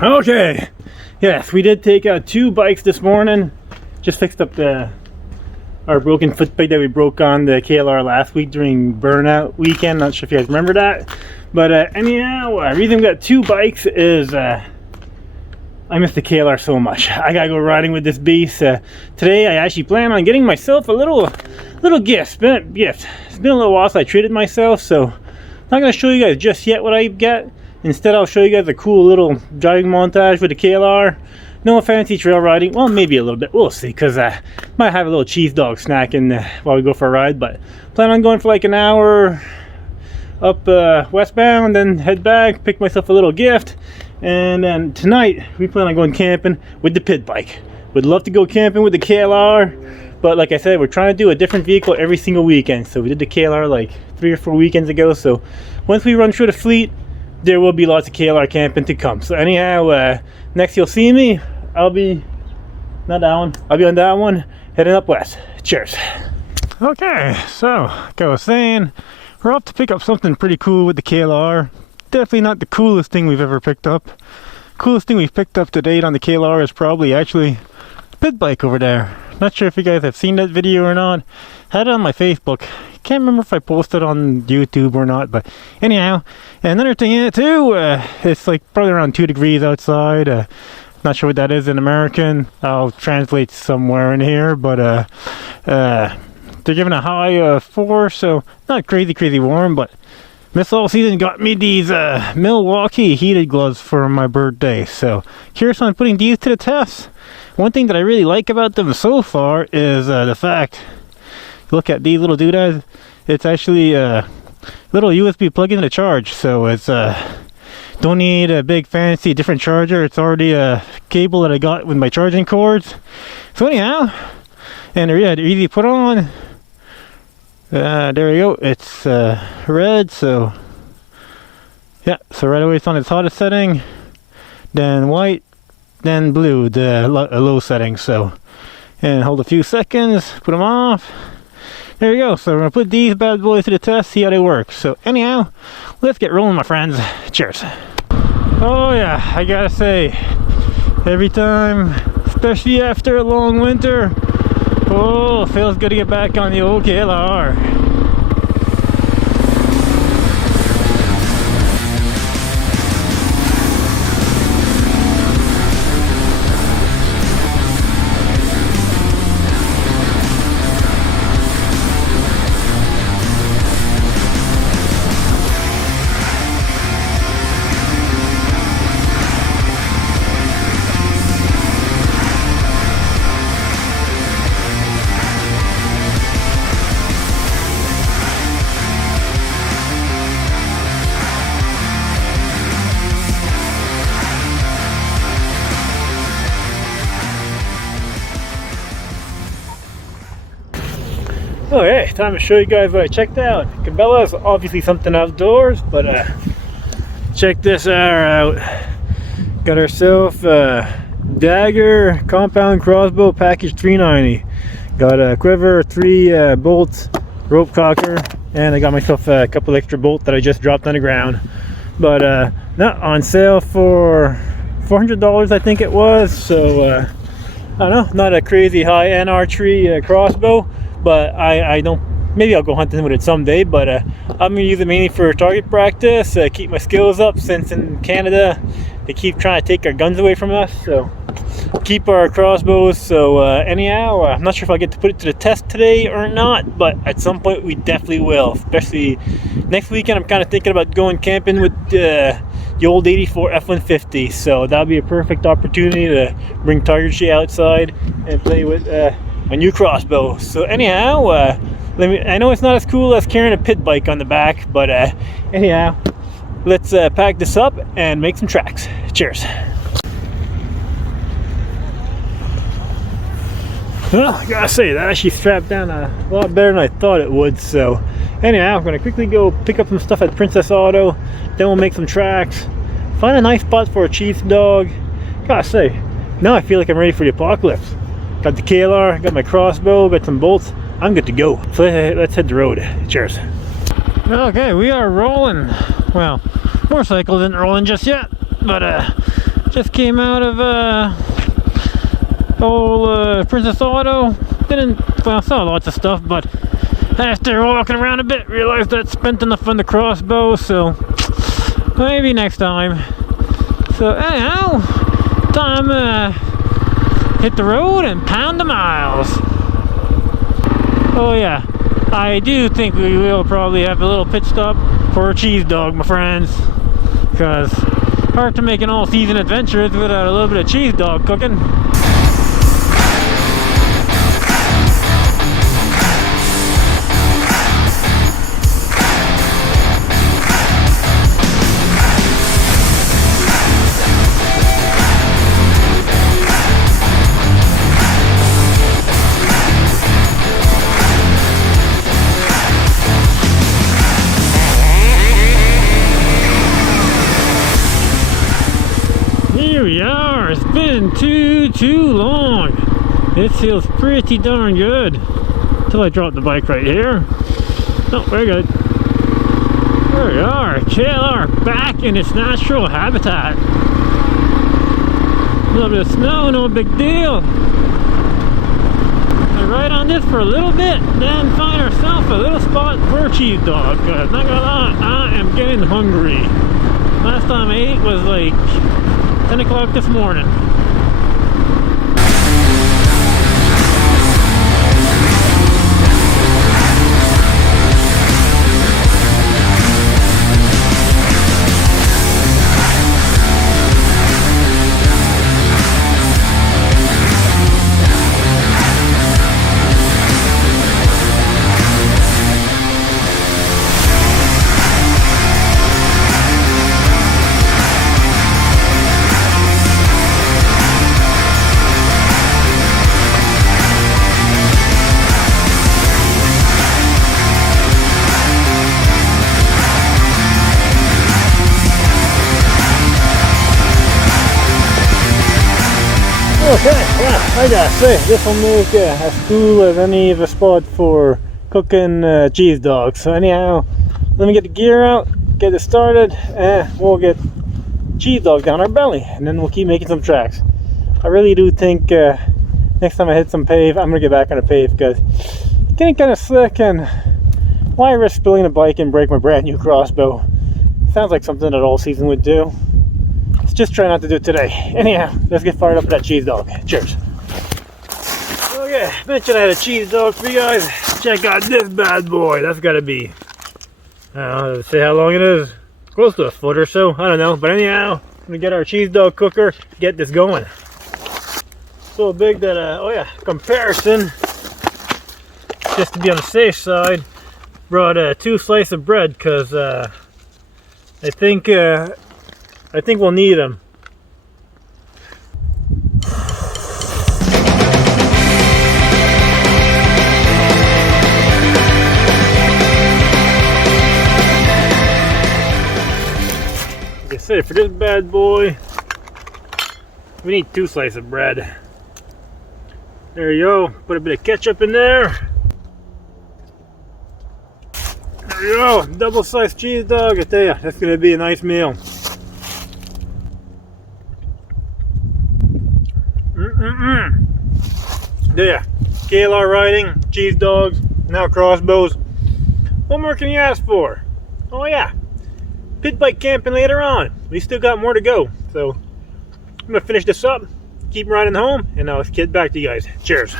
Okay, yes, we did take out 2 bikes this morning. Just fixed up our broken foot brake that we broke on the KLR last week during burnout weekend. Not sure if you guys remember that, but anyhow, the reason we got 2 bikes is I miss the KLR so much. I gotta go riding with this beast. Today I actually plan on getting myself a little gift. It's been a little while since I treated myself, so I'm not gonna show you guys just yet what I get. Instead, I'll show you guys a cool little driving montage with the KLR. No fancy trail riding. Well, maybe a little bit. We'll see, because I might have a little cheese dog snack while we go for a ride. But plan on going for like an hour up westbound, then head back, pick myself a little gift. And then tonight, we plan on going camping with the pit bike. Would love to go camping with the KLR. But like I said, we're trying to do a different vehicle every single weekend. So we did the KLR like 3 or 4 weekends ago. So once we run through the fleet, there will be lots of KLR camping to come. So anyhow, next you'll see me, I'll be on that one, heading up west. Cheers. Okay, so like I was saying, we're off to pick up something pretty cool with the KLR. Definitely not the coolest thing we've ever picked up. Coolest thing we've picked up to date on the KLR is probably actually the pit bike over there. Not sure if you guys have seen that video or not. Had it on my Facebook. Can't remember if I posted on YouTube or not, but anyhow. And another thing in it too, it's like probably around 2 degrees outside. Not sure what that is in American. I'll translate somewhere in here, but they're giving a high of 4, so not crazy warm, but Miss All Season got me these Milwaukee heated gloves for my birthday, so curious on putting these to the test. One thing that I really like about them so far is the fact, look at these little doodads, it's actually a little USB plug-in to charge, so it's don't need a big fancy different charger. It's already a cable that I got with my charging cords. So anyhow, and they're easy to put on. There we go, it's red, so yeah, so right away it's on its hottest setting, then white, then blue, the low setting. So, and hold a few seconds, put them off. There we go. So we're gonna put these bad boys to the test, see how they work. So anyhow, let's get rolling, my friends. Cheers. Oh yeah, I gotta say, every time, especially after a long winter, oh, it feels good to get back on the old KLR. Okay, time to show you guys what I checked out. Cabela is obviously something outdoors, but check this out. Got ourselves a dagger compound crossbow package $3.90. Got a quiver, 3 bolts, rope cocker, and I got myself a couple extra bolts that I just dropped on the ground. But not on sale for $400, I think it was. So I don't know, not a crazy high-end archery crossbow. But I don't, maybe I'll go hunting with it someday, but I'm going to use it mainly for target practice, keep my skills up, since in Canada they keep trying to take our guns away from us, so keep our crossbows. So anyhow, I'm not sure if I'll get to put it to the test today or not, but at some point we definitely will, especially next weekend. I'm kind of thinking about going camping with the old 84 F-150, so that'll be a perfect opportunity to bring targetry outside and play with my new crossbow. So anyhow, I know it's not as cool as carrying a pit bike on the back, but anyhow, let's pack this up and make some tracks. Cheers. Well, I gotta say, that actually strapped down a lot better than I thought it would. So anyhow, I'm gonna quickly go pick up some stuff at Princess Auto, then we'll make some tracks, find a nice spot for a cheese dog. Gotta say, now I feel like I'm ready for the apocalypse. Got the KLR, got my crossbow, got some bolts. I'm good to go. So let's hit the road. Cheers. Okay, we are rolling. Well, motorcycle isn't rolling just yet, but Just came out of old Princess Auto. Well, saw lots of stuff, but after walking around a bit, realized I'd spent enough on the crossbow, so maybe next time. So anyhow, time hit the road and pound the miles. Oh yeah, I do think we will probably have a little pit stop for a cheese dog, my friends, because hard to make an all-season adventure without a little bit of cheese dog cooking. Here we are. It's been too long. This feels pretty darn good. Until I drop the bike right here. Oh, very good. There we are. KLR back in its natural habitat. A little bit of snow, no big deal. I ride on this for a little bit, then find ourselves a little spot for a cheese dog. Not gonna lie, I am getting hungry. Last time I ate was like 10 o'clock this morning. Okay, yeah, I gotta say, this will make as cool as any of a spot for cooking cheese dogs. So anyhow, let me get the gear out, get it started, and we'll get cheese dog down our belly, and then we'll keep making some tracks. I really do think next time I hit some pave, I'm gonna get back on the pave, because it's getting kind of slick, and why risk spilling the bike and break my brand new crossbow? Sounds like something that all season would do. Just try not to do it today. Anyhow, let's get fired up with that cheese dog. Cheers. Okay, mentioned I had a cheese dog for you guys. Check out this bad boy. That's gotta be, I don't know, let's see how long it is. Close to a foot or so. I don't know. But anyhow, I'm gonna get our cheese dog cooker, get this going. So big that, oh yeah, comparison, just to be on the safe side, brought 2 slices of bread, because I think we'll need them. Like I said, for this bad boy, we need 2 slices of bread. There you go. Put a bit of ketchup in there. There you go. Double-sliced cheese dog. I tell you, that's gonna be a nice meal. There, KLR riding, cheese dogs, now crossbows. What more can you ask for? Oh yeah, pit bike camping later on. We still got more to go. So I'm gonna finish this up, keep riding home, and I'll get back to you guys. Cheers.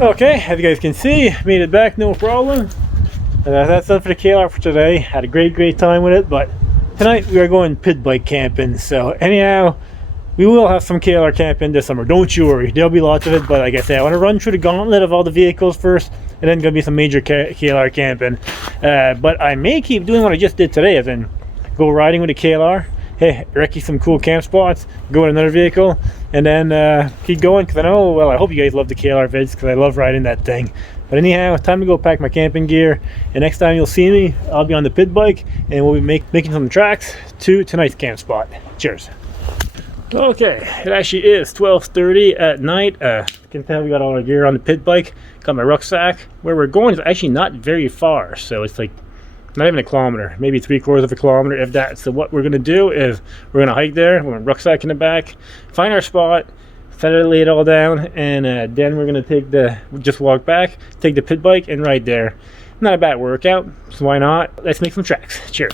Okay, as you guys can see, made it back no problem. That's done for the KLR for today. Had a great time with it, but tonight we are going pit bike camping. So anyhow, we will have some KLR camping this summer. Don't you worry, there'll be lots of it. But like I said, I want to run through the gauntlet of all the vehicles first, and then gonna be some major KLR camping. But I may keep doing what I just did today, as in go riding with a KLR, hey, recce some cool camp spots, go in another vehicle, and then keep going, because I know, well, I hope you guys love the KLR vids, because I love riding that thing. But anyhow, time to go pack my camping gear, and next time you'll see me, I'll be on the pit bike, and we'll be making some tracks to tonight's camp spot. Cheers. Okay, it actually is 12:30 at night. You can tell we got all our gear on the pit bike. Got my rucksack. Where we're going is actually not very far, so it's like not even a kilometer, maybe 3/4 of a kilometer, if that. So what we're gonna do is we're gonna hike there with my rucksack in the back, find our spot, lay it all down, and then we're gonna just walk back, take the pit bike, and ride there. Not a bad workout, so why not? Let's make some tracks. Cheers.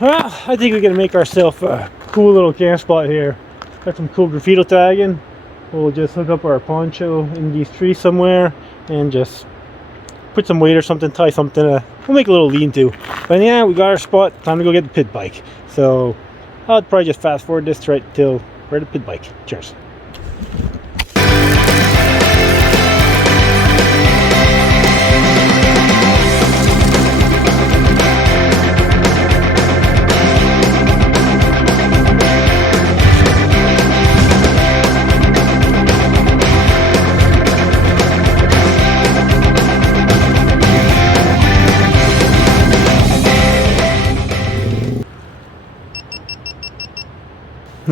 Well, I think we're gonna make ourselves a cool little camp spot here. Got some cool graffiti tagging. We'll just hook up our poncho in these trees somewhere and just put some weight or something, tie something. We'll make a little lean-to. But yeah, we got our spot. Time to go get the pit bike. So I'll probably just fast forward this right till we're at the pit bike. Cheers.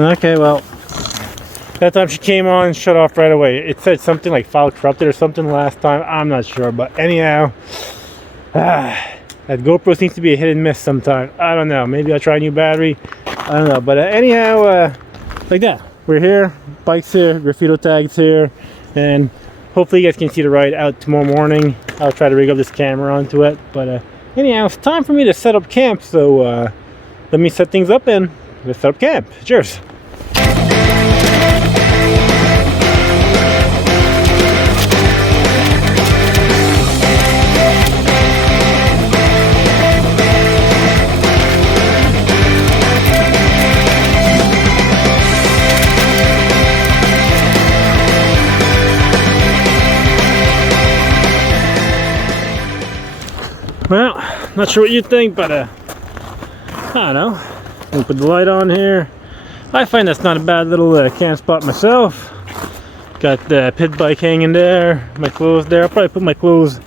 Okay, well, that time she came on and shut off right away. It said something like file corrupted or something last time. I'm not sure, but anyhow, that GoPro seems to be a hit and miss sometimes. I don't know. Maybe I'll try a new battery. I don't know. But anyhow, like that. We're here. Bike's here. Graffiti tags here. And hopefully you guys can see the ride out tomorrow morning. I'll try to rig up this camera onto it. But anyhow, it's time for me to set up camp. So let me set things up and let's set up camp. Cheers. Well, not sure what you think, but I don't know. We'll put the light on here. I find that's not a bad little camp spot myself. Got the pit bike hanging there, my clothes there. I'll probably put my clothes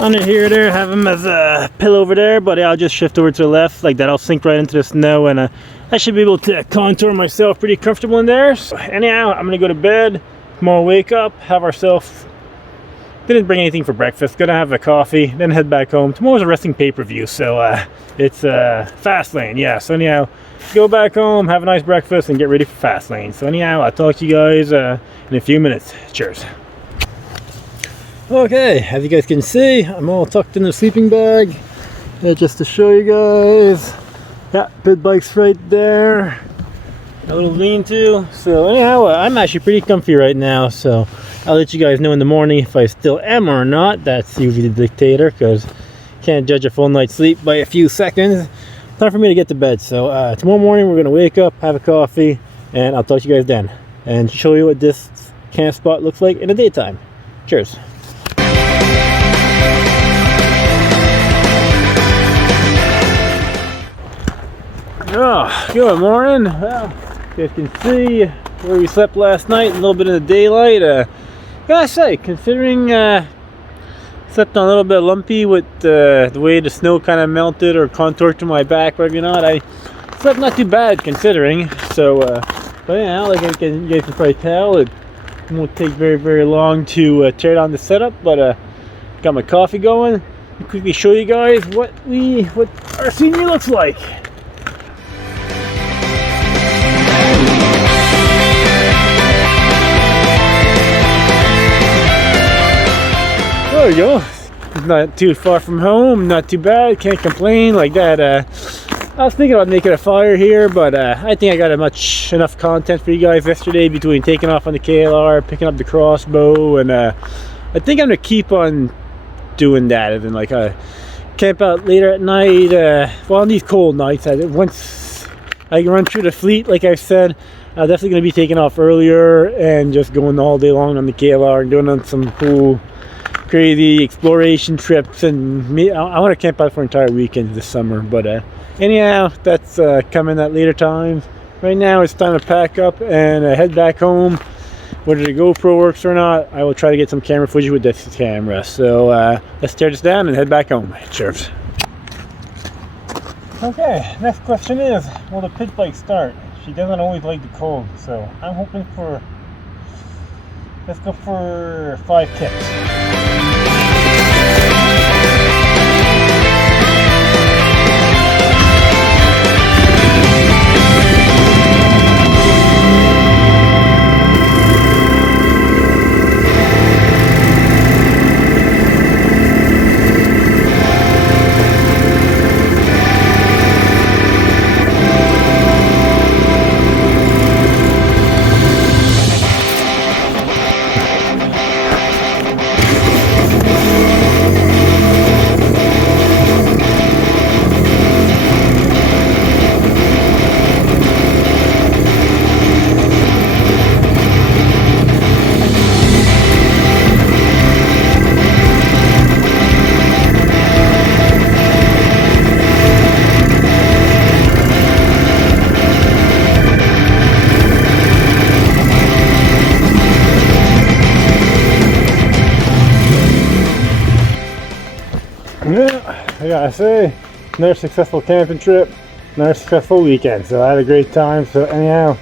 under here there, have them as a pillow over there, but I'll just shift over to the left like that. I'll sink right into the snow, and I should be able to contour myself pretty comfortable in there. So anyhow, I'm gonna go to bed. Tomorrow wake up, have ourselves, didn't bring anything for breakfast, gonna have a coffee, then head back home. Tomorrow's a wrestling pay-per-view, so it's Fastlane, yeah. So anyhow, go back home, have a nice breakfast, and get ready for Fastlane. So anyhow, I'll talk to you guys in a few minutes. Cheers. Okay, as you guys can see, I'm all tucked in the sleeping bag. Just to show you guys, yeah, pit bike's right there. A little lean-to. So anyhow, I'm actually pretty comfy right now, so I'll let you guys know in the morning if I still am or not. That's usually the dictator, because can't judge a full night's sleep by a few seconds. Time for me to get to bed. So tomorrow morning we're gonna wake up, have a coffee, and I'll talk to you guys then and show you what this camp spot looks like in the daytime. Cheers. Oh, good morning. Well, you guys can see where we slept last night, a little bit in the daylight. Gotta say, considering slept on a little bit lumpy with the way the snow kind of melted or contoured to my back, whatever you not, I slept not too bad considering. So, but yeah, like you guys can probably tell, it won't take very long to tear down the setup. But got my coffee going. I'll quickly show you guys what our scenery looks like. There we go. not too far from home, not too bad, can't complain like that. I was thinking about making a fire here, but I think I got enough content for you guys yesterday between taking off on the KLR, picking up the crossbow, and I think I'm gonna keep on doing that, and then like camp out later at night. Well, on these cold nights, once I run through the fleet, like I said, I'm definitely gonna be taking off earlier and just going all day long on the KLR and doing some cool, crazy exploration trips. And I want to camp out for an entire weekend this summer, but anyhow, that's coming at later times. Right now it's time to pack up and head back home. Whether the GoPro works or not, I will try to get some camera footage with this camera. So let's tear this down and head back home. Cheers. Okay, next question is, will the pit bike start? She doesn't always like the cold, so I'm hoping for, let's go for 5 kicks. Yeah, I gotta say, another successful camping trip, another successful weekend. So I had a great time. So anyhow,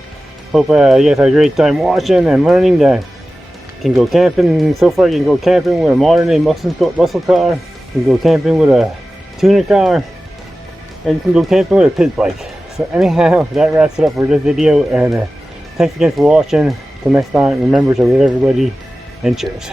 hope you guys had a great time watching and learning that you can go camping. So far you can go camping with a modern day muscle car, you can go camping with a tuner car, and you can go camping with a pit bike. So anyhow, that wraps it up for this video, and thanks again for watching. Till next time, remember to love everybody, and cheers.